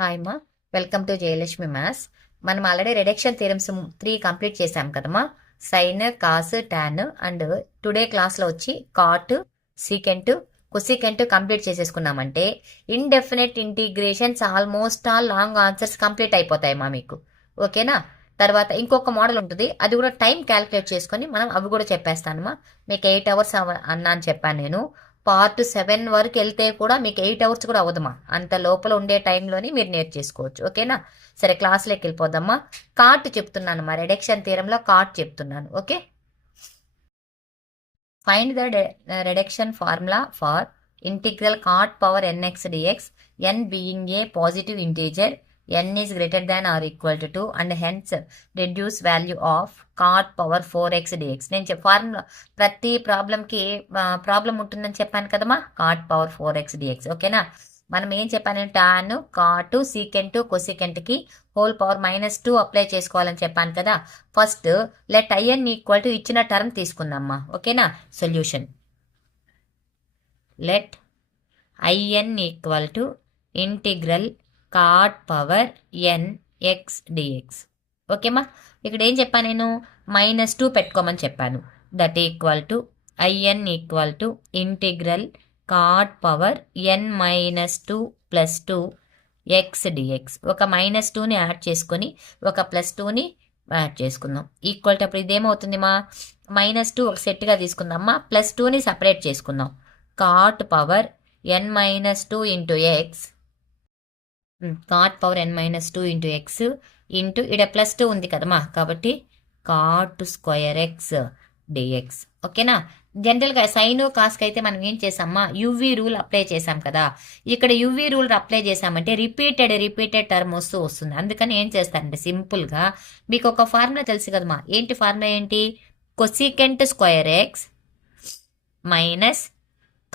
Hi మా, welcome to Jayalakshmi maths. మనం already reduction theorems 3 complete చేసాం కదమ్మా. Sine, cos, tan and today క్లాస్లో వచ్చి కాట్, సీకెంట్, కొసీకెంట్ కంప్లీట్ చేసేసుకున్నామంటే indefinite integrations almost all long answers complete అయిపోతాయి మా మీకు. ఓకేనా? తర్వాత ఇంకొక మోడల్ ఉంటుంది, అది కూడా టైం క్యాలిక్యులేట్ చేసుకొని మనం అవి కూడా చెప్పేస్తానమ్మా. మీకు 8 అవర్స్ అన్నా అని చెప్పాను నేను. పార్ట్ 7 వరకు వెళ్తే కూడా మీకు 8 అవర్స్ కూడా అవదమ్మా. అంత లోపల ఉండే టైంలోని మీరు నేర్చేసుకోవచ్చు. ఓకేనా? సరే, క్లాస్లోకి వెళ్ళిపోదామా. కాట్ చెప్తున్నాను మా, రిడక్షన్ థియరంలో కాట్ చెప్తున్నాను. Okay, find the reduction formula for integral cot power nx dx, n being a positive integer, n is greater than or equal to 2 and hence reduce value of cot power 4x dx. నేను formula ప్రతి ప్రాబ్లంకి problem ఉంటుందని చెప్పాను కదమ్మా. Cot power 4x dx. ఓకేనా? మనం ఏం చెప్పాను, టాన్, కాటు, సీకెంట్, కొసికెంట్కి హోల్ పవర్ -2 అప్లై చేసుకోవాలని చెప్పాను కదా. First let IN equal to ఇచ్చిన టర్మ్ తీసుకుందామ్మా. ఓకేనా? Solution let IN equal to integral cot power nx dx. ఓకేమా? ఇక్కడ ఏం చెప్పాను నేను, -2 పెట్టుకోమని చెప్పాను. That equal to IN equal to integral cot power n-2 + 2 x dx. ఒక -2ని యాడ్ చేసుకొని ఒక +2ని యాడ్ చేసుకుందాం. ఈక్వల్ టు అప్పుడు ఇదేమవుతుంది మా, -2 ఒక సెట్గా తీసుకుందామా, +2ని సపరేట్ చేసుకుందాం. Cot power n-2 into X, cot power n-2 into X into ఇక్కడ +2 ఉంది కదమ్మా, కాబట్టి కాట్ స్క్వేర్ ఎక్స్ డిఎక్స్. ఓకేనా? జనరల్గా సైన్ కాస్కి అయితే మనం ఏం చేసామా, యువి రూల్ అప్లై చేసాం కదా. ఇక్కడ యువి రూల్ అప్లై చేసామంటే రిపీటెడ్ టర్మ్ వస్తుంది. అందుకని ఏం చేస్తానంటే సింపుల్గా మీకు ఒక ఫార్ములా తెలుసు కదమ్మా. ఏంటి ఫార్ములా, ఏంటి, cosecant square x minus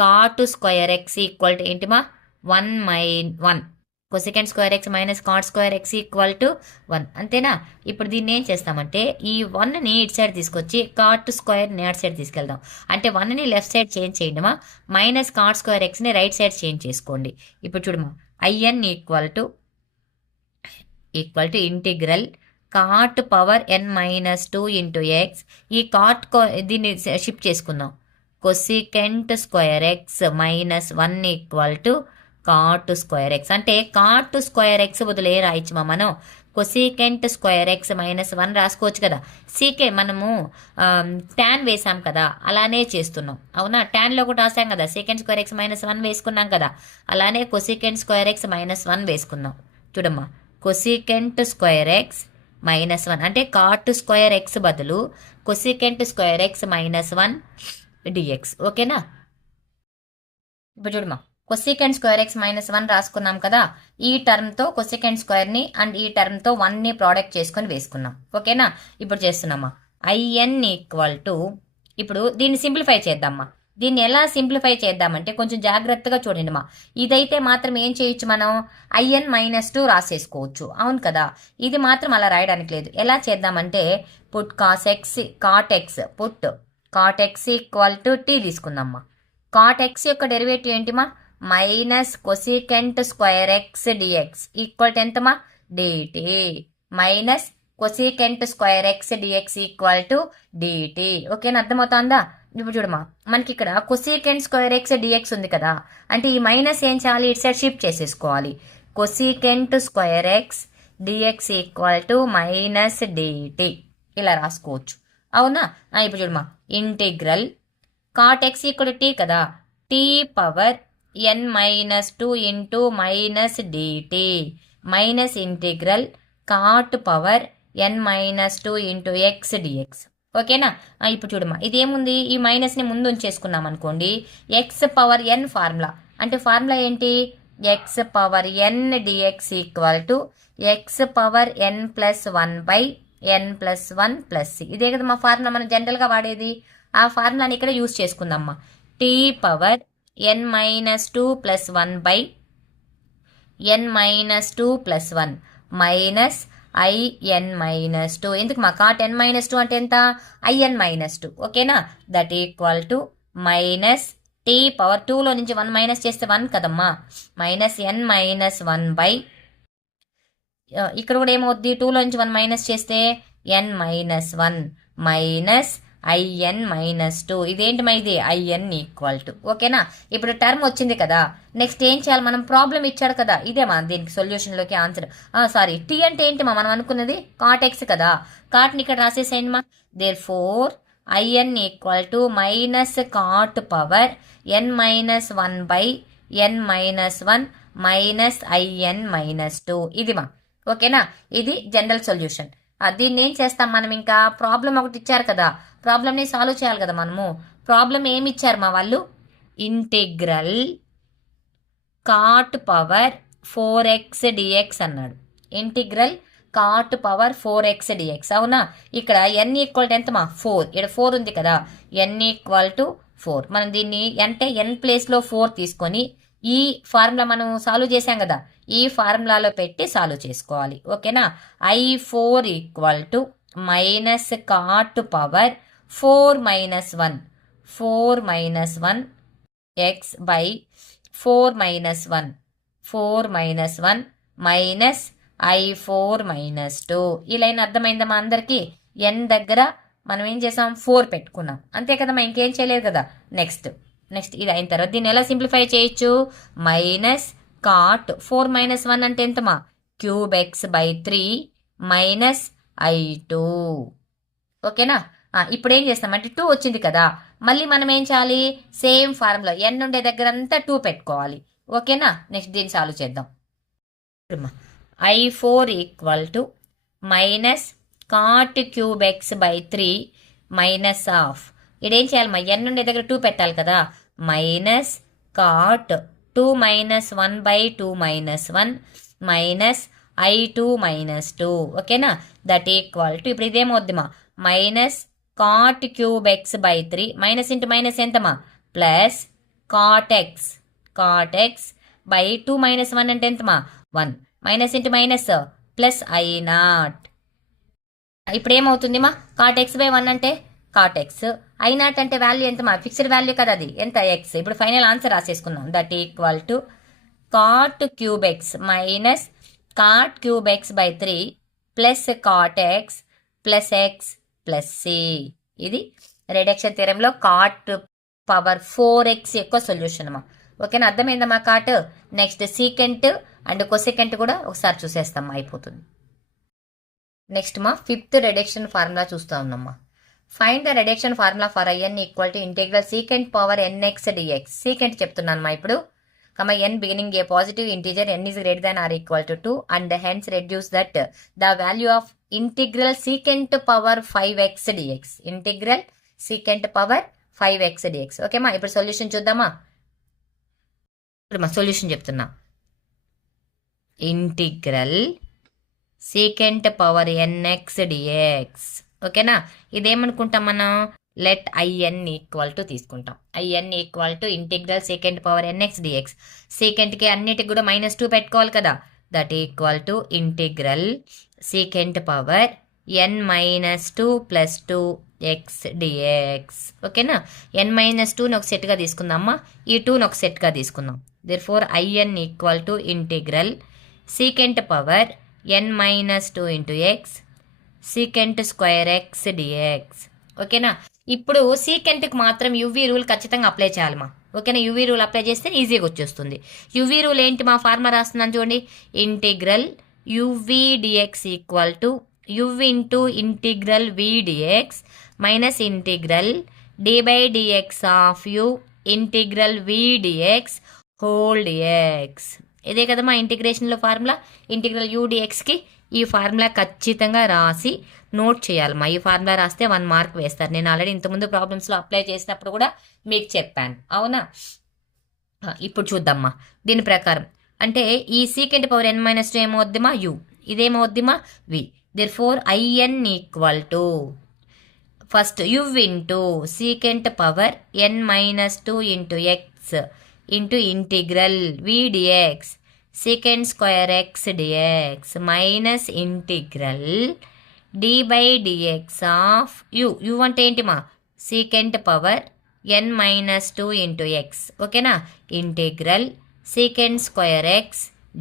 cot square x equal to ఏంటిమా, 1 cosecant square x minus cot square x equal to 1. అంతేనా? ఇప్పుడు దీన్ని ఏం చేస్తామంటే ఈ 1ని ఇటు సైడ్ తీసుకొచ్చి కాట్ స్క్వేర్ని అటు సైడ్ తీసుకెళ్దాం. అంటే 1ని లెఫ్ట్ సైడ్ చేంజ్ చేయడమా, మైనస్ కాట్ స్క్వేర్ ఎక్స్ని రైట్ సైడ్ చేంజ్ చేసుకోండి. ఇప్పుడు చూడమా, IN equal to integral cot power n-2 into x. ఈ కాట్ దీన్ని షిఫ్ట్ చేసుకుందాం. Cosecant square x -1 equal to cot square X. అంటే కాట్ స్క్వేర్ ఎక్స్ బదులు ఏ రాయొచ్చుమా మనం, కొసీకెంట్ స్క్వేర్ ఎక్స్ -1 రాసుకోవచ్చు కదా. సీకే మనము టాన్ వేసాం కదా, అలానే చేస్తున్నాం. అవునా? టాన్లో కూడా రాసాం కదా, సీకెంట్ స్క్వేర్ ఎక్స్ -1 వేసుకున్నాం కదా, అలానే కొసీకెంట్ స్క్వేర్ ఎక్స్ -1 వేసుకుందాం. చూడమ్మా, కొసీకెంట్ స్క్వేర్ ఎక్స్ -1 అంటే కాట్ స్క్వేర్ ఎక్స్ బదులు కొసీకెంట్ స్క్వేర్ ఎక్స్ -1 డిఎక్స్. ఓకేనా? ఇప్పుడు చూడమ్మా, కొసీకెంట్ స్క్వేర్ ఎక్స్ -1 రాసుకున్నాం కదా. ఈ టర్మ్తో కొసీకెంట్ స్క్వేర్ని అండ్ ఈ టర్మ్తో 1ని ప్రోడక్ట్ చేసుకొని వేసుకున్నాం. ఓకేనా? ఇప్పుడు చేస్తున్నామా, ఐఎన్ ఈక్వల్ టు, ఇప్పుడు దీన్ని సింప్లిఫై చేద్దామా. దీన్ని ఎలా సింప్లిఫై చేద్దామంటే కొంచెం జాగ్రత్తగా చూడండి మా. ఇదైతే మాత్రం ఏం చేయొచ్చు, మనం IN-2 రాసేసుకోవచ్చు. అవును కదా? ఇది మాత్రం అలా రాయడానికి లేదు. ఎలా చేద్దామంటే put cot x equal to T తీసుకుందామ్మా. కాట్ ఎక్స్ యొక్క డెరివేటివ్ ఏంటిమా, minus cosecant square X dx equal to ఎంతమా, dt. Minus cosecant square X dx equal to dt. ఓకేనా? అర్థమవుతుందా? ఇప్పుడు చూడమా, మనకి ఇక్కడ కొసీకెంట్ స్క్వేర్ ఎక్స్ డిఎక్స్ ఉంది కదా, అంటే ఈ మైనస్ ఏం చేయాలి, ఇటు సైడ్ షిఫ్ట్ చేసేసుకోవాలి. Cosecant square X dx equal to minus dt ఇలా రాసుకోవచ్చు. అవునా? ఇప్పుడు చూడమా, integral cot x equal to T కదా, T power n-2 into minus dt minus integral cot power n-2 into X dx. ఓకేనా? ఇప్పుడు చూడమ్మా, ఇదేముంది, ఈ మైనస్ని ముందు ఉంచేసుకున్నాం అనుకోండి. ఎక్స్ పవర్ n ఫార్ములా, అంటే ఫార్ములా ఏంటి, x power n dx equal to x power n+1/n+1+c. ఇదే కదా మా ఫార్ములా మనం జనరల్గా వాడేది. ఆ ఫార్ములాని ఇక్కడ యూజ్ చేసుకుందామ్మా. T power n-2 + 1/n-2 + 1 minus IN-2. ఎందుకు మా, కాట్ n-2 అంటే ఎంత, IN-2. ఓకేనా? That equal to minus T power 2లో నుంచి 1 మైనస్ చేస్తే 1 కదమ్మా, -n-1/n ఇక్కడ కూడా ఏమవుద్ది 2లోంచి 1 మైనస్ చేస్తే n-1 మైనస్ in-2 ఇదేంటి మా ఇది in ఈక్వల్ టు ఓకేనా. ఇప్పుడు టర్మ్ వచ్చింది కదా, నెక్స్ట్ ఏం చేయాలి మనం, ప్రాబ్లం ఇచ్చాడు కదా, ఇదేమా దీనికి సొల్యూషన్లోకి ఆన్సర్. సారీ టీ అంటే ఏంటి మా మనం అనుకున్నది కాట్ ఎక్స్ కదా, కాట్ని ఇక్కడ రాసేసేయండి మా. Therefore in equal to minus cot power n-1 by n-1 minus in-2 ఇది మా ఓకేనా. ఇది జనరల్ సొల్యూషన్. దీన్ని ఏం చేస్తాం మనం, ఇంకా ప్రాబ్లం ఒకటి ఇచ్చారు కదా, ప్రాబ్లమ్ని సాల్వ్ చేయాలి కదా మనము. ప్రాబ్లం ఏమి ఇచ్చారు మా వాళ్ళు, integral cot power 4x dx అన్నాడు. Integral cot power 4x dx అవునా. ఇక్కడ n ఈక్వల్ టు ఎంత మా 4, ఇక్కడ 4 ఉంది కదా, n ఈక్వల్ టు 4. మనం దీన్ని అంటే n ప్లేస్లో 4 తీసుకొని ఈ ఫార్ములా మనం సాల్వ్ చేసాం కదా, ఈ ఫార్ములాలో పెట్టి సాల్వ్ చేసుకోవాలి ఓకేనా. I4 equal to minus cot power 4-1 4-1 x by 4-1 4-1 minus I4-2. ఈ లైన్ అర్థమైందమ్మా అందరికీ. n దగ్గర మనం ఏం చేసాం 4 పెట్టుకున్నాం అంతే కదమ్మా, ఇంకేం చేయలేదు కదా. నెక్స్ట్ ఇది అయిన తర్వాత దీన్ని ఎలా సింప్లిఫై చేయొచ్చు, మైనస్ కాట్ 4-1 అంటే ఎంతమా cube X by 3 minus I2 ఓకేనా. ఇప్పుడు ఏం చేస్తామంటే 2 వచ్చింది కదా, మళ్ళీ మనం ఏం చేయాలి, సేమ్ ఫార్ములా n ఉండే దగ్గర అంతా 2 పెట్టుకోవాలి ఓకేనా. నెక్స్ట్ దీన్ని సాల్వ్ చేద్దాం. I4 equal to minus cot cube X by 3 minus of, ఇదేం చేయాలి మా n ఉండే దగ్గర 2 పెట్టాలి కదా, minus cot 2-1 by 2-1 minus I2-2 ఓకేనా. దట్ ఈక్వల్ టు ఇప్పుడు ఇదేమవుద్ది మా minus cot cube X by 3 minus into minus ఎంతమా ప్లస్ కాట్ ఎక్స్ బై 2-1 అంటే ఎంతమా 1 minus into minus plus I0. ఇప్పుడు ఏమవుతుంది మా కాట్ ఎక్స్ బై 1 అంటే కాట్ ఎక్స్, I0 అంటే వాల్యూ ఎంత మా ఫిక్స్డ్ వాల్యూ కదా, అది ఎంత ఎక్స్. ఇప్పుడు ఫైనల్ ఆన్సర్ రాసేసుకుందాం. That equal to cot cube x minus cot cube X by 3 plus cot X plus x plus C. ఇది రిడక్షన్ థియరంలో కాట్ పవర్ 4x యొక్క సొల్యూషన్ అమ్మా ఓకేనా. అర్థమైందమ్మా cot. Next secant and cosecant కూడా ఒకసారి చూసేస్తాం అయిపోతుంది. నెక్స్ట్ మా ఫిఫ్త్ రిడక్షన్ ఫార్ములా చూస్తా ఉన్నామ్మా. Find the reduction formula for n equal to integral secant power nx dx. Secant చెప్తున్నాను మా ఇప్పుడు, n beginning a positive integer n is greater than or equal to 2 and hence reduce that the value of integral secant power 5x dx. Integral secant power 5x dx okay మా. ఇప్పుడు solution చూద్దామా. ఇప్పుడు మా solution చెప్తున్నా, integral secant power nx dx ఓకేనా. ఇదేమనుకుంటాం మనం, let in equal to తీసుకుంటాం. in equal to integral second power nx dx. సెకండ్కి అన్నిటికి కూడా -2 పెట్టుకోవాలి కదా, that equal to integral second power n-2 plus 2x dx ఓకేనా. n-2ని ఒక సెట్గా తీసుకుందామా, ఈ 2ని ఒక సెట్గా తీసుకుందాం. Therefore in equal to integral second power n-2 into x secant square x dx ఓకేనా. ఇప్పుడు సీకెంట్కి మాత్రం యువి రూల్ ఖచ్చితంగా అప్లై చేయాలమ్మా ఓకేనా. యువి రూల్ అప్లై చేస్తే ఈజీగా వచ్చేస్తుంది. యువి రూల్ ఏంటి మా ఫార్ములా రాస్తున్నాను చూడండి, integral UV dx equal to UV into integral we dx minus integral D by dx of U integral we dx whole dx. ఇదే కదా మా ఇంటిగ్రేషన్లో ఫార్ములా. ఇంటిగ్రల్ యూ డిఎక్స్కి ఈ ఫార్ములా ఖచ్చితంగా రాసి నోట్ చేయాలమ్మా. ఈ ఫార్ములా రాస్తే 1 మార్క్ వేస్తారు. నేను ఆల్రెడీ ఇంతకుముందు ప్రాబ్లమ్స్లో అప్లై చేసినప్పుడు కూడా మీకు చెప్పాను అవునా. ఇప్పుడు చూద్దామ్మా దీని ప్రకారం. అంటే ఈ సీకెంట్ పవర్ n-2 ఏమవుద్దిమా యు, ఇదేమవుద్దిమా V. Therefore in equal to first U into secant power n-2 into X into integral we dx secant square x dx minus integral D by dx of U అంటే ఏంటి మా secant పవర్ n-2 into x ఓకేనా. Integral secant square x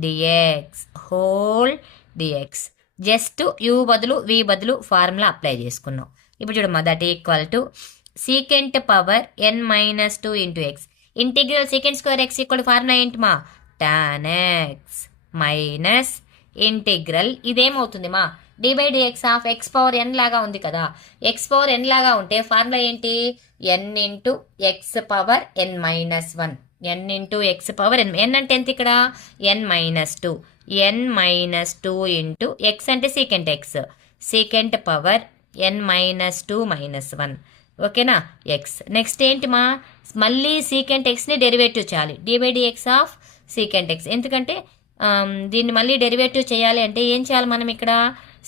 dx whole dx. Just U బదులు V బదులు formula apply చేసుకున్నాం. ఇప్పుడు చూడమ్మా, that equal to secant power n minus 2 into x. Integral secant square x equal formula ఏంటి మా? Tan X minus integral ఇదేమవుతుంది మా? D by dx of x power n లాగా ఉంది కదా. ఎక్స్ పవర్ ఎన్ లాగా ఉంటే ఫార్ములా ఏంటి? ఎన్ ఇంటూ ఎక్స్ పవర్ ఎన్ minus 1. N into X power N. N అంటే ఎంత ఇక్కడ? N minus 2. N minus 2 into X అంటే సీకెంట్ ఎక్స్. సీకెంట్ పవర్ ఎన్ మైనస్ 2 మైనస్ 1. ఓకేనా? ఎక్స్. నెక్స్ట్ ఏంటి మా? మళ్ళీ సీకెంట్ ఎక్స్ని డెరివేటివ్ చేయాలి. D by dx of secant X. ఎందుకంటే దీన్ని మళ్ళీ డెరివేటివ్ చేయాలి అంటే ఏం చేయాలి మనం ఇక్కడ?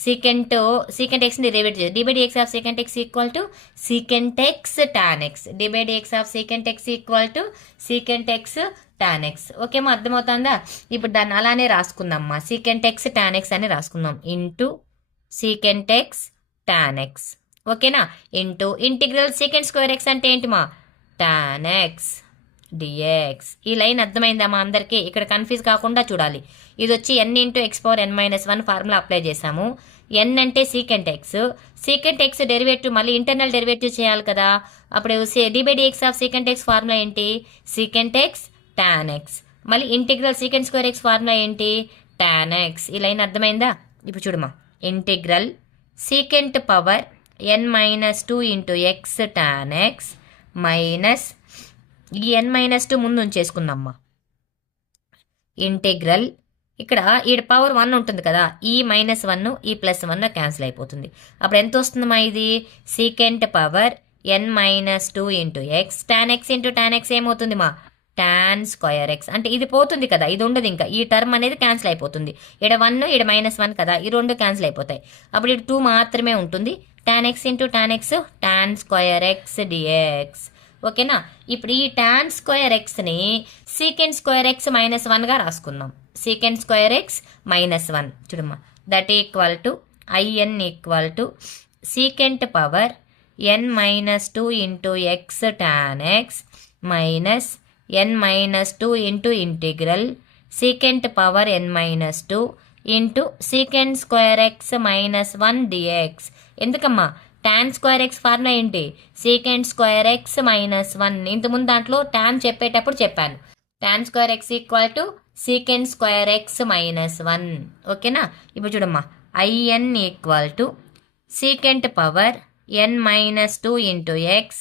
సీకెంట్ ఎక్స్ని డెరివేటివ్ చేయాలి. D by dx of secant x equal to secant x tan x. D by dx of secant x equal to secant x tan x. ఓకేమో, అర్థమవుతుందా? ఇప్పుడు దాన్ని అలానే రాసుకుందామ్మా. సీకెంట్ ఎక్స్ టాన్ ఎక్స్ అని రాసుకుందాం. Into secant x tan x. ఓకేనా? Into integral secant square X అంటే ఏంటి మా? Tan x dx. ఈ లైన్ అర్థమైందా మా అందరికీ? ఇక్కడ కన్ఫ్యూజ్ కాకుండా చూడాలి. ఇది వచ్చి ఎన్ ఇంటూ ఎక్స్ పవర్ ఎన్ మైనస్ 1 ఫార్ములా అప్లై చేసాము. ఎన్ అంటే secant X. Secant x derivative మళ్ళీ ఇంటర్నల్ డెరివేటివ్ చేయాలి కదా. అప్పుడు d by dx of secant x formula ఏంటి? Secant x tan x. మళ్ళీ integral secant square x formula ఏంటి? Tan x. ఈ లైన్ అర్థమైందా? ఇప్పుడు చూడమా, ఇంటిగ్రల్ సీకెంట్ పవర్ ఎన్ minus 2 into x tan X minus ఈ ఎన్ మైనస్ 2 ముందు ఉంచేసుకుందామ్మా. ఇంటిగ్రల్ ఇక్కడ ఈ పవర్ 1 ఉంటుంది కదా, ఈ మైనస్ 1 ఈ ప్లస్ 1 క్యాన్సిల్ అయిపోతుంది. అప్పుడు ఎంత వస్తుందమ్మా? ఇది సీకెంట్ పవర్ ఎన్ minus 2 into x tan x into tan x ఏమవుతుంది మా? Tan square x. అంటే ఇది పోతుంది కదా, ఇది ఉండదు, ఇంకా ఈ టర్మ్ అనేది క్యాన్సిల్ అయిపోతుంది. ఇక్కడ 1 ఇక్కడ మైనస్ 1 కదా, ఈ రెండు క్యాన్సిల్ అయిపోతాయి. అప్పుడు ఇది 2 మాత్రమే ఉంటుంది. Tan x into tan x tan square x dx. ఓకేనా? ఇప్పుడు ఈ టాన్ స్క్వేర్ ఎక్స్ని సీకెంట్ స్క్వేర్ ఎక్స్ మైనస్ 1గా రాసుకుందాం. సీకెంట్ స్క్వేర్ ఎక్స్ మైనస్ 1 చూడమ్మా, that equal to IN equal to secant power N minus 2 into x tan X minus N minus 2 into integral secant power N minus 2 into secant square x minus 1 dx. ఎందుకమ్మా? Tan square x formula ఏంటి? Secant square x minus 1. ఇంతకుముందు దాంట్లో tan చెప్పేటప్పుడు చెప్పాను. Tan square x equal to secant square x minus 1. ఓకేనా? ఇప్పుడు చూడమ్మా, I n equal to secant power N minus 2 into x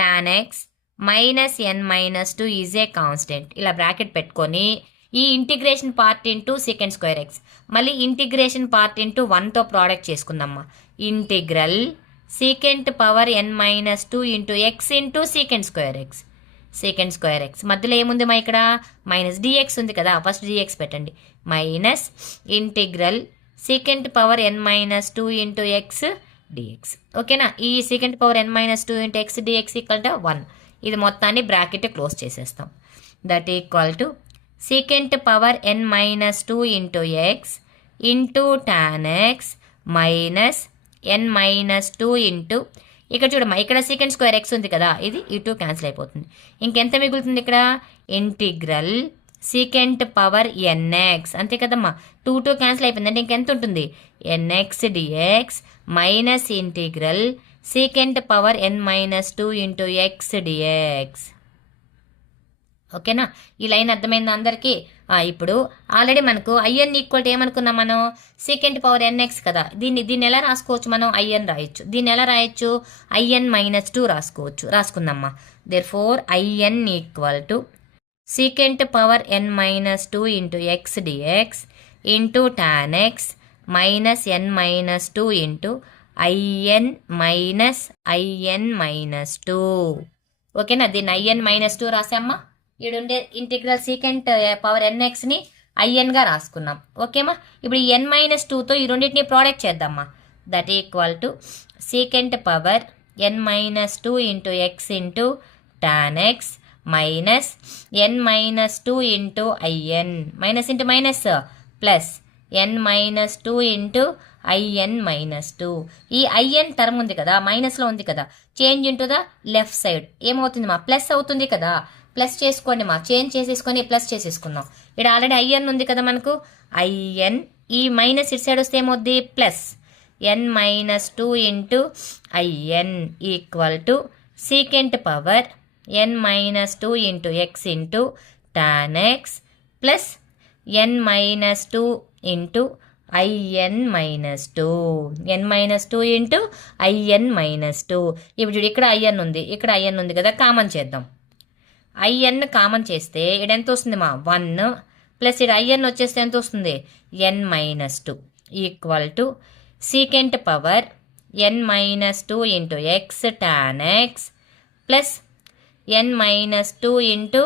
tan X minus N minus 2 is a constant. ఇలా bracket పెట్టుకొని ఈ integration part into secant square x మళ్ళీ integration part into 1తో product చేసుకుందామ్మా. Integral secant power ఎన్ minus 2 into X into secant square X. Secant square X మధ్యలో ఏముంది మా? ఇక్కడ మైనస్ డిఎక్స్ ఉంది కదా, ఫస్ట్ డిఎక్స్ పెట్టండి. మైనస్ ఇంటిగ్రల్ సీకెంట్ పవర్ ఎన్ మైనస్ 2 ఇంటూ ఎక్స్ డిఎక్స్. ఓకేనా? ఈ secant power N minus 2 into X dx equal to 1. ఇది మొత్తాన్ని బ్రాకెట్ క్లోజ్ చేసేస్తాం. That equal to secant power N minus 2 into X into tan X minus N minus 2 into ఇక్కడ చూడమ్మా, ఇక్కడ secant square X ఉంది కదా, ఇది ఈ 2 క్యాన్సిల్ అయిపోతుంది. ఇంకెంత మిగులుతుంది ఇక్కడ? Integral secant power n x. అంతే కదమ్మా, 2 క్యాన్సిల్ అయిపోయింది అంటే ఇంకెంత ఉంటుంది? N x dx minus integral secant power ఎన్ మైనస్ 2 ఇంటూ ఎక్స్ డిఎక్స్. ఓకేనా? ఈ లైన్ అర్థమైందా అందరికీ? ఇప్పుడు ఆల్రెడీ మనకు ఐఎన్ ఈక్వల్ ఏమనుకున్నాం మనం? సీకెంట్ పవర్ ఎన్ఎక్స్ కదా, దీన్ని ఎలా రాసుకోవచ్చు మనం? ఐఎన్ రాయొచ్చు. దీన్ని ఎలా రాయొచ్చు? ఐఎన్ మైనస్ 2 రాసుకోవచ్చు. రాసుకుందామ్మా. Therefore I n equal to secant power N minus 2 into X dx into tan X minus N minus 2 into IN minus 2. ఓకేనా? దీన్ని ఐఎన్ మైనస్ 2 రాసామ్మా. ఈడుండే ఇంటిగ్రల్ సీకెంట్ పవర్ ఎన్ఎక్స్ని ఐఎన్గా రాసుకున్నాం. ఓకేమా? ఇప్పుడు ఈ ఎన్ మైనస్ 2తో ఈ రెండింటిని ప్రోడక్ట్ చేద్దామా. That equal to secant power N minus 2 into X into tan X minus N minus 2 into IN minus into minus plus N minus 2 into IN minus 2. ఈ ఐఎన్ టర్మ్ ఉంది కదా, మైనస్లో ఉంది కదా, change into the left side ఏమవుతుంది మా? Plus అవుతుంది కదా. ప్లస్ చేసుకోండి మా, చేంజ్ చేసేసుకొని ప్లస్ చేసేసుకుందాం. ఇక్కడ ఆల్రెడీ ఐఎన్ ఉంది కదా మనకు. ఐఎన్ ఈ మైనస్ ఇటు సైడ్ వస్తే ఏమవుద్ది plus n-2 into IN equal to secant power n-2 into X into tan x plus n-2 into IN-2 n-2 into IN-2. ఇప్పుడు చూడు ఇక్కడ IN ఉంది, ఇక్కడ IN ఉంది కదా, కామన్ చేద్దాం. IN కామన్ చేస్తే ఇక్కడ ఎంత వస్తుంది మా 1 ప్లస్ ఇక్కడ IN వచ్చేస్తే ఎంత వస్తుంది n-2 equal to secant power n-2 into X tan x plus n-2 into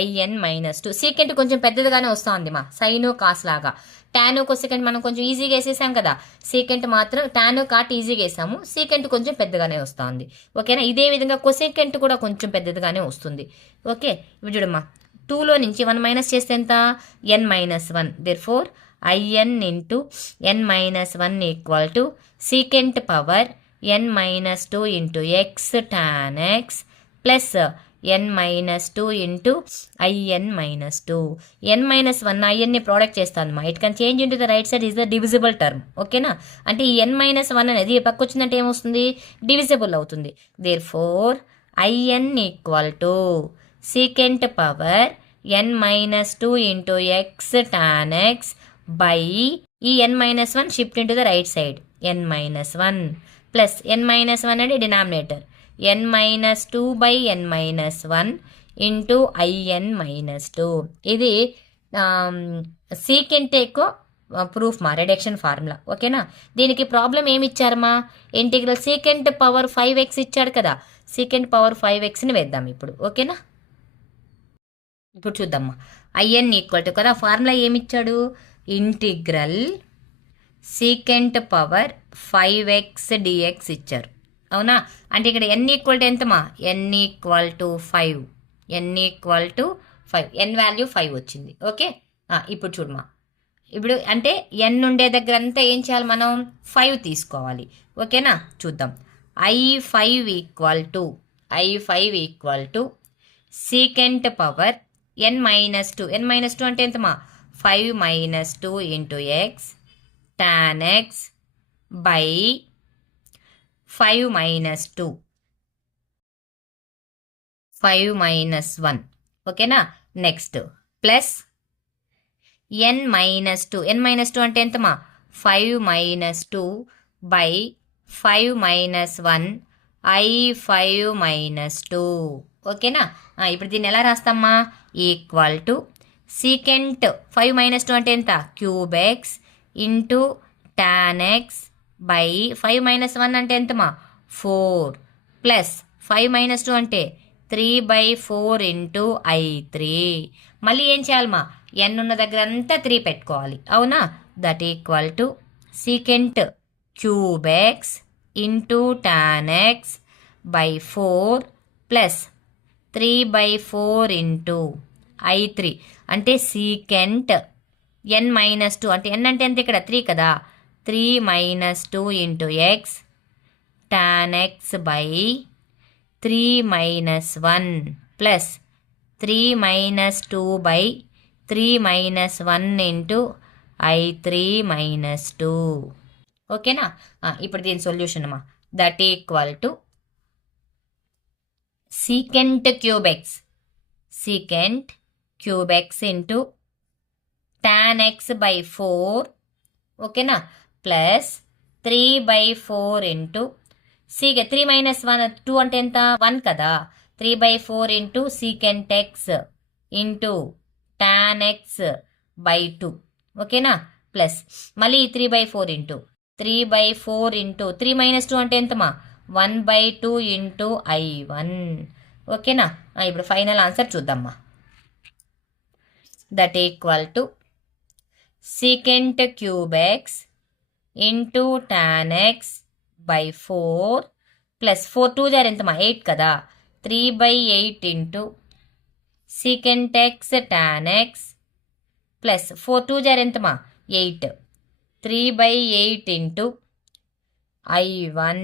IN-2. Secant కొంచెం పెద్దదిగానే వస్తుంది మా, సైను కాస్ లాగా. టాను కొసెకెంట్ మనం కొంచెం ఈజీగా వేసేసాం కదా, సీకెంట్ మాత్రం టాను కాట్ ఈజీగా వేసాము, సీకెంట్ కొంచెం పెద్దగానే వస్తుంది. ఓకేనా, ఇదే విధంగా కొసెకెంట్ కూడా కొంచెం పెద్దదిగానే వస్తుంది. ఓకే, ఇప్పుడు చూడమ్మా 2లో నుంచి 1 మైనస్ చేస్తే ఎంత n-1. Therefore IN into n-1 equal to secant power n-2 into X tan x plus n-2 into IN-2. n-1 INని ప్రోడక్ట్ చేస్తాను మా, it can change into the right side is the divisible term. ఓకేనా, అంటే ఈ n-1 అనేది పక్క వచ్చిందంటే ఏమొస్తుంది డివిజిబుల్ అవుతుంది. Therefore IN equal to secant power n-2 into X tan x by ఈ n-1 shift into the right side n-1 plus n-1 అనేది denominator n-2 by n-1 into IN-2. ఇది సీకెంట్ ఎక్కువ proof మా, reduction formula. ఓకేనా, దీనికి problem ఏమి ఇచ్చారమ్మా, integral secant power 5x ఇచ్చాడు కదా, సీకెంట్ పవర్ 5xని వేద్దాం ఇప్పుడు. ఓకేనా, ఇప్పుడు చూద్దామ్మా. IN ఈక్వల్ టు కదా, ఫార్ములా ఏమి ఇచ్చాడు, integral secant power 5x dx ఇచ్చారు. అవునా, అంటే ఇక్కడ n ఈక్వల్ టు ఎంతమా, n equal to 5, n equal to 5, n value 5 వచ్చింది. ఓకే, ఇప్పుడు చూడమా, ఇప్పుడు అంటే n ఉండే దగ్గర అంతా ఏం చేయాలి మనం 5 తీసుకోవాలి. ఓకేనా, చూద్దాం. I5 equal to secant power n-2. n-2 అంటే ఎంతమా 5-2 into X tan x by 5-2 5-1. ఓకేనా, నెక్స్ట్ ప్లస్ n-2. n-2 అంటే ఎంతమా 5-2 బై 5-1 I5-2. ఓకేనా, ఇప్పుడు దీన్ని ఎలా రాస్తామా, ఈక్వల్ టు సీకెంట్ 5-2 అంటే ఎంత cube x into tan x by 5-1 అంటే ఎంతమా 4 ప్లస్ 5-2 అంటే 3/4 ఇంటూ I3. మళ్ళీ ఏం చేయాలమ్మా, n ఉన్న దగ్గర అంతా 3 పెట్టుకోవాలి. అవునా, that equal to secant cube x into tan x by 4 plus 3/4 into I3 అంటే సీకెంట్ n-2 అంటే n అంటే ఎంత ఇక్కడ 3 కదా, 3-2 into X tan x by 3-1 plus 3-2 by 3-1 into I3-2. ఓకేనా, ఇప్పుడు దీని సొల్యూషన్ అమ్మా, that equal to secant cube x into tan x by 4. ఓకేనా, ప్లస్ 3/4 ఇంటూ 3-1 అంటే ఎంత 1 కదా, 3/4 into secant X into tan x by 2. ఓకేనా, ప్లస్ మళ్ళీ 3/4 ఇంటూ 3/4 అంటే ఎంతమా 1/2 ఇంటూ I1. ఓకేనా, ఇప్పుడు ఫైనల్ ఆన్సర్ చూద్దామా, that equal to secant cube x into tan x by 4 plus 4 2 ఎంతమా 8 కదా, 3/8 into secant X tan x plus 4 2 ఎంతమా 8, 3/8 into I1.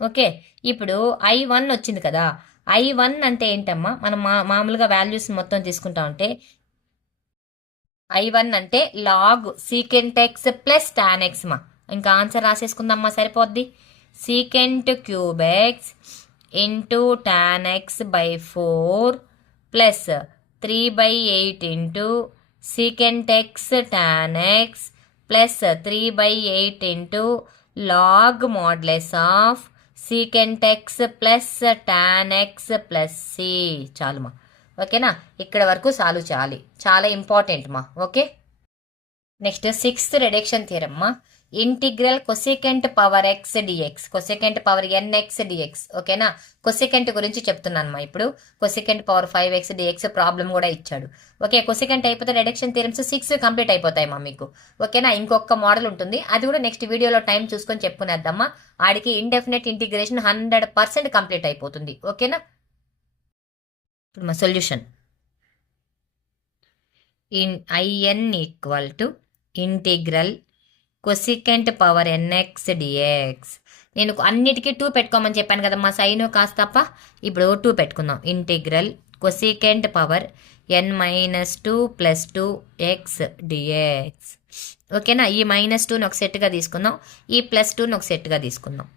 Okay, ఇప్పుడు I1 వచ్చింది కదా, I1 అంటే ఏంటమ్మా, మనం మామూలుగా వాల్యూస్ మొత్తం తీసుకుంటా ఉంటే I1 అంటే log secant x plus tan x మా. ఇంకా ఆన్సర్ రాసేసుకుందామ్మా, సరిపోద్ది. Secant cube x into tan x by 4 plus 3/8 into secant x tan x plus 3/8 into log modulus of secant x plus tan x plus c. చాలుమా, ఓకేనా? ఇక్కడ వరకు solve చేయాలి, చాలా ఇంపార్టెంట్ మా. Okay, next 6th reduction theorem మా. Integral cosecant power x dx, cosecant power n x dx. ఓకేనా? కొసెకెంట్ గురించి చెప్తున్నాను మా. ఇప్పుడు కొసెకెంట్ పవర్ 5x డిఎక్స్ ప్రాబ్లం కూడా ఇచ్చాడు. ఓకే, కొసెకెంట్ అయిపోతే రిడక్షన్ థియరమ్స్ 6 కంప్లీట్ అయిపోతాయి మా మీకు. ఓకేనా? ఇంకొక మోడల్ ఉంటుంది, అది కూడా నెక్స్ట్ వీడియోలో టైం చూసుకొని చెప్పుకునేద్దామా. ఆడికి ఇండెఫినెట్ ఇంటిగ్రేషన్ 100% కంప్లీట్ అయిపోతుంది. ఓకేనా? ఇప్పుడు మా solution IN equal to integral cosecant power NX dx. నేను అన్నిటికీ 2 పెట్టుకోమని చెప్పాను కదా మా, సైన్ కాస్త తప్ప. ఇప్పుడు 2 పెట్టుకుందాం. Integral cosecant power N-2 + 2x dx. ఓకేనా? ఈ -2ని ఒక సెట్గా తీసుకుందాం, ఈ +2ని ఒక సెట్గా తీసుకుందాం.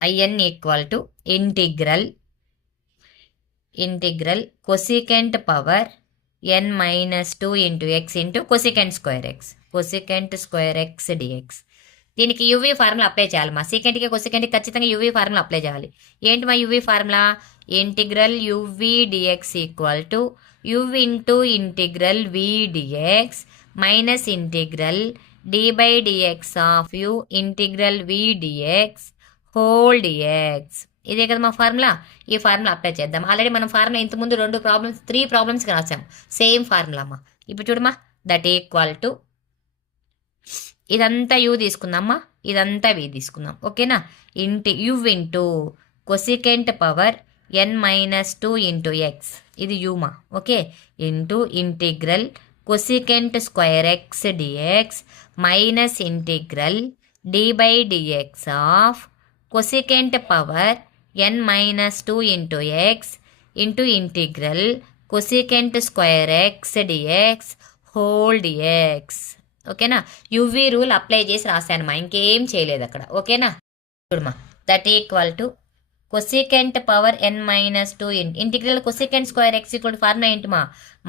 IN equal to integral cosecant power N-2 into x into cosecant square X dx. దీనికి యూవీ ఫార్ములా అప్లై చేయాలి మా. సీకెంట్కి కొసికెంట్కి ఖచ్చితంగా యూవీ ఫార్ములా అప్లై చేయాలి. ఏంటి మా u v formula? Integral u v dx equal to u v into integral we dx minus integral d/dx of u integral we dx whole dx. ఇదే కదా మా ఫార్ములా. ఈ ఫార్ములా అప్లై చేద్దాం. ఆల్రెడీ మనం ఫార్ములా ఇంతకుముందు 3 ప్రాబ్లమ్స్కి రాసాం, సేమ్ ఫార్ములా అమ్మా. ఇప్పుడు చూడమ్మా, దట్ ఈక్వల్ టు ఇదంతా యూ తీసుకుందామా, ఇదంతా వి తీసుకుందాం. ఓకేనా? U into cosecant power N-2 into x, ఇది యూమా. Okay, into integral cosecant square X dx minus integral d/dx of cosecant power N-2 into X into integral cosecant square X dx whole dx. ఓకేనా? U v rule apply చేసి రాశాను మా, ఇంకేం చేయలేదు అక్కడ. ఓకేనా? చూడమా, that equal to cosecant power N-2 integral cosecant square x equal formula ఏంటి మా?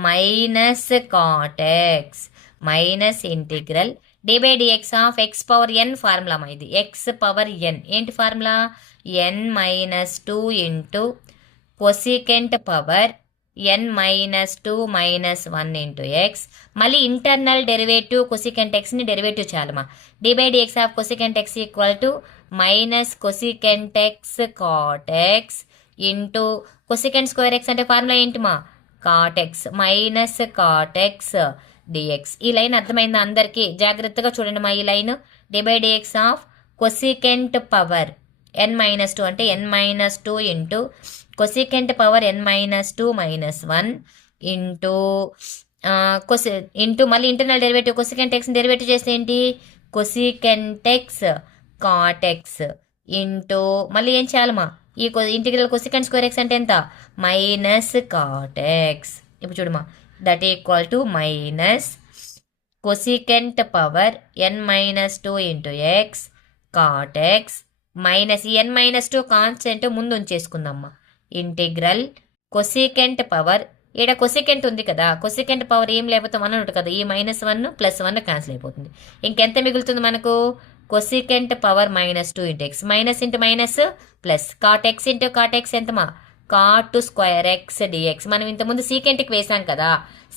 Minus cot X minus integral d/dx of x power n formula మా. ఇది x పవర్ n ఏంటి formula? N-2 into cosecant power N-2 - 1 into x. మళ్ళీ internal derivative cosecant ఎక్స్ని derivative చేయాలమ్మా. d/dx of cosecant x equal to minus cosecant x cot x into cosecant square X అంటే formula ఏంటి మా? Cot X minus cot x dx. ఈ line అర్థమైందా అందరికీ? జాగ్రత్తగా చూడండి మా. ఈ line d/dx of cosecant power N-2 అంటే N-2 into cosecant power N-2 - 1 into into మళ్ళీ internal derivative cosecant x derivative చేస్తే ఏంటి? Cosecant x cot x into మళ్ళీ ఏం చేయాలమ్మా? ఈ ఇంటిగ్రల్ కొసికెంట్ స్క్వేర్ ఎక్స్ అంటే ఎంత? Minus cot X. ఇప్పుడు చూడమ్మా, that equal to minus cosecant power N-2 into X cot X minus ఈ N-2 కాన్స్టెంట్ ముందు ఉంచేసుకుందామ్మా. ఇంటిగ్రల్ కొసికెంట్ పవర్, ఇక్కడ కొసికెంట్ ఉంది కదా, కొసికెంట్ పవర్ ఏం లేకపోతే 1 ఉంటుంది కదా, ఈ -1 + 1 క్యాన్సిల్ అయిపోతుంది. ఇంకెంత మిగులుతుంది మనకు? Cosecant power -2 into x minus into minus plus cot x into cot x ఎంతమా? Cot square X dx. మనం ఇంతకుముందు సీకెంట్కి వేసాం కదా,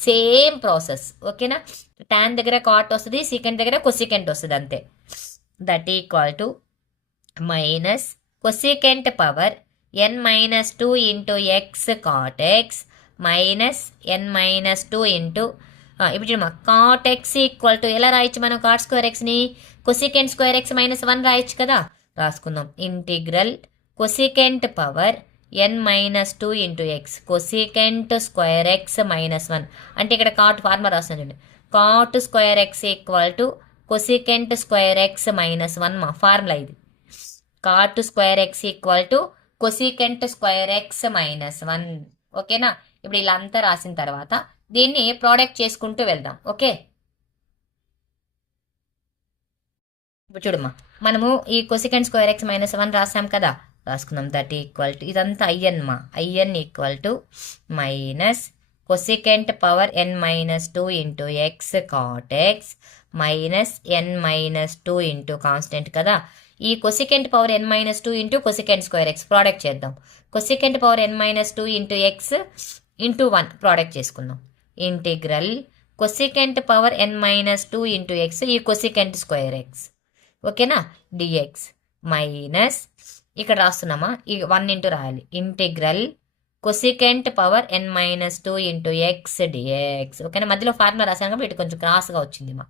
సేమ్ ప్రాసెస్. ఓకేనా? టాన్ దగ్గర కాట్ వస్తుంది, సీకెంట్ దగ్గర కొసికెంట్ వస్తుంది, అంతే. That equal to minus cosecant power N-2 into X cot X minus N-2 into ఇప్పుడు చూడమ్మా, కాట్ ఎక్స్ ఈక్వల్ టు ఎలా రాయొచ్చు మనం? కాట్ స్క్వేర్ ఎక్స్ని కొసికెంట్ స్క్వేర్ ఎక్స్ -1 రాయొచ్చు కదా, రాసుకుందాం. Integral cosecant power N-2 into x cosecant square x -1 అంటే ఇక్కడ కాట్ ఫార్ములా రాస్తాను చూడండి. Cot square x equal to cosecant square x -1 మా ఫార్ములా ఇది. Cot square x equal to cosecant square x -1. ఓకేనా? ఇప్పుడు ఇలా అంతా రాసిన తర్వాత దీన్ని ప్రోడక్ట్ చేసుకుంటూ వెళ్దాం. ఓకే, ఇప్పుడు చూడమ్మా, మనము ఈ కొసికెంట్ స్క్వేర్ ఎక్స్ మైనస్ 1 రాసాం కదా, రాసుకుందాం. దట్ ఈక్వల్ టు ఇదంతా ఐఎన్ మా, I n equal to minus cosecant power N minus 2 into X cot X minus N minus 2 into constant కదా. ఈ కొసికెంట్ పవర్ ఎన్ minus 2 into cosecant square x product చేద్దాం. Cosecant power ఎన్ minus 2 into X into 1 product చేసుకుందాం. Integral cosecant power ఎన్ minus 2 into x ఈ cosecant square x, ఓకేనా, dx minus ఇక్కడ రాస్తున్నామా, ఈ 1 into రాయాలి. Integral cosecant power ఎన్ minus 2 into X dx, ఓకేనా. మధ్యలో formula రాసాను కాబట్టి ఇటు కొంచెం క్రాస్గా వచ్చింది మా.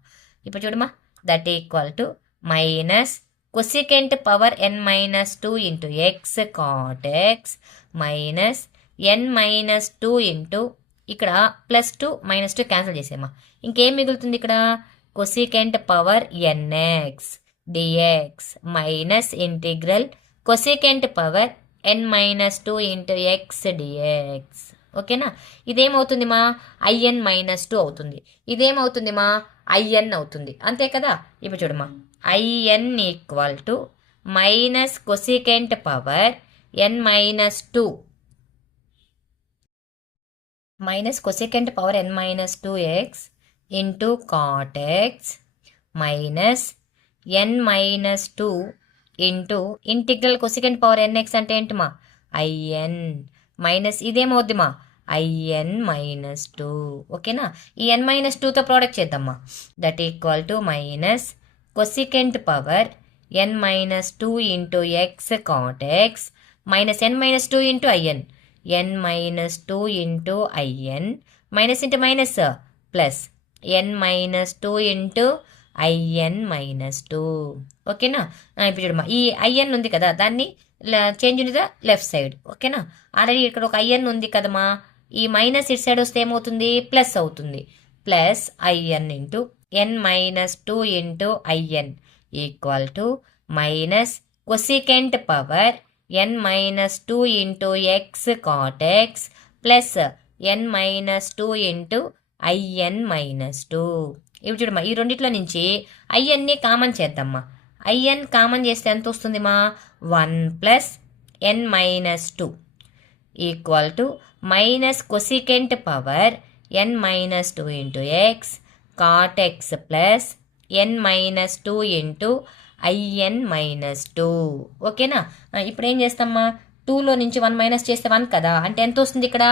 ఇప్పుడు చూడమా, that equal to minus cosecant power N minus 2 into X cot X minus N minus 2 into ఇక్కడ +2 -2 క్యాన్సిల్ చేసేమా. ఇంకేం మిగులుతుంది ఇక్కడ, cosecant power n x dx minus integral cosecant power ఎన్ మైనస్ 2 ఇంటూ ఎక్స్ డిఎక్స్, ఓకేనా. ఇదేమవుతుంది మా, ఐఎన్ మైనస్ 2 అవుతుంది. ఇదేమవుతుంది మా, ఐఎన్ అవుతుంది, అంతే కదా. ఇప్పుడు చూడమా, IN equal to minus cosecant power N minus 2 minus cosecant power N minus 2x into cot X minus N minus 2 into integral cosecant power n x అంటే ఏంటి మా, ఐఎన్ మైనస్ ఇదేమవుద్ది మా, ఐఎన్ మైనస్ 2, ఓకేనా. ఈ ఎన్ మైనస్ 2తో ప్రోడక్ట్ చేద్దామా. That equal to minus cosecant power N minus 2 into X cot X minus N minus 2 into IN, N minus 2 into IN minus into minus plus N minus 2 into IN minus 2, ఓకేనా. ఇప్పుడు చూడమ్మా, ఈ IN ఉంది కదా, దాన్ని change in the left side, ఓకేనా. Already ఇక్కడ ఒక ఐఎన్ ఉంది కదమ్మా, ఈ మైనస్ ఇటు సైడ్ వస్తే ఏమవుతుంది, ప్లస్ అవుతుంది. Plus IN into N minus 2 into IN equal to minus cosecant power N minus 2 into X cot X plus N minus 2 into IN minus 2. ఇవి చూడమ్మా, ఈ రెండిట్లో నుంచి ఐఎన్ని కామన్ చేద్దామ్మా. ఐఎన్ కామన్ చేస్తే ఎంత వస్తుంది మా, 1 plus N minus 2 equal to minus cosecant power N minus 2 into X cot X plus N minus 2 into IN minus 2, ఓకేనా. ఇప్పుడు ఏం చేస్తామ్మా, 2లో నుంచి 1 మైనస్ చేస్తే 1 కదా, అంటే ఎంత వస్తుంది ఇక్కడ,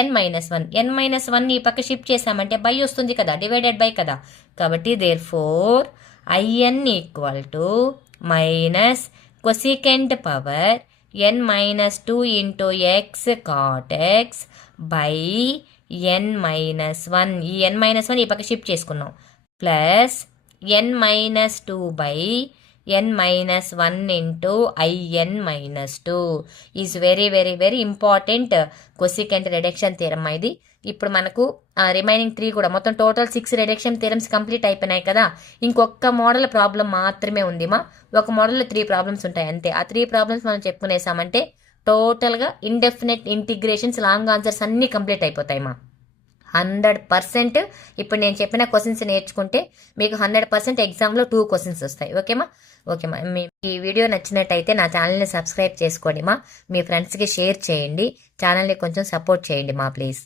ఎన్ మైనస్ 1. ఎన్ మైనస్ 1 ఈ పక్క షిఫ్ట్ చేసామంటే బై వస్తుంది కదా, డివైడెడ్ బై కదా. కాబట్టి therefore IN equal to minus cosecant power N minus 2 into X cot X by N minus 1. ఈ ఎన్ మైనస్ 1 ఈ పక్క షిఫ్ట్ చేసుకున్నాం, plus N minus 2 by n minus 1 into in minus 2 is very very very important cosecant reduction theorem ఇది. ఇప్పుడు మనకు remaining 3 కూడా మొత్తం total 6 reduction theorems complete అయిపోయినాయి కదా. ఇంకొక మోడల్ ప్రాబ్లం మాత్రమే ఉంది మా. ఒక మోడల్లో 3 ప్రాబ్లమ్స్ ఉంటాయి అంతే. ఆ 3 ప్రాబ్లమ్స్ మనం చెప్పుకునేసామంటే టోటల్గా ఇండెఫినెట్ ఇంటిగ్రేషన్స్ లాంగ్ ఆన్సర్స్ అన్నీ కంప్లీట్ అయిపోతాయి మా. 100% ఇప్పుడు నేను చెప్పిన క్వశ్చన్స్ నేర్చుకుంటే మీకు 100% ఎగ్జామ్లో 2 క్వశ్చన్స్ వస్తాయి. ఓకేమా. మీ ఈ వీడియో నచ్చినట్టయితే నా ఛానల్ని సబ్స్క్రైబ్ చేసుకోండి మా. మీ ఫ్రెండ్స్కి షేర్ చేయండి, ఛానల్ని కొంచెం సపోర్ట్ చేయండి మా ప్లీజ్.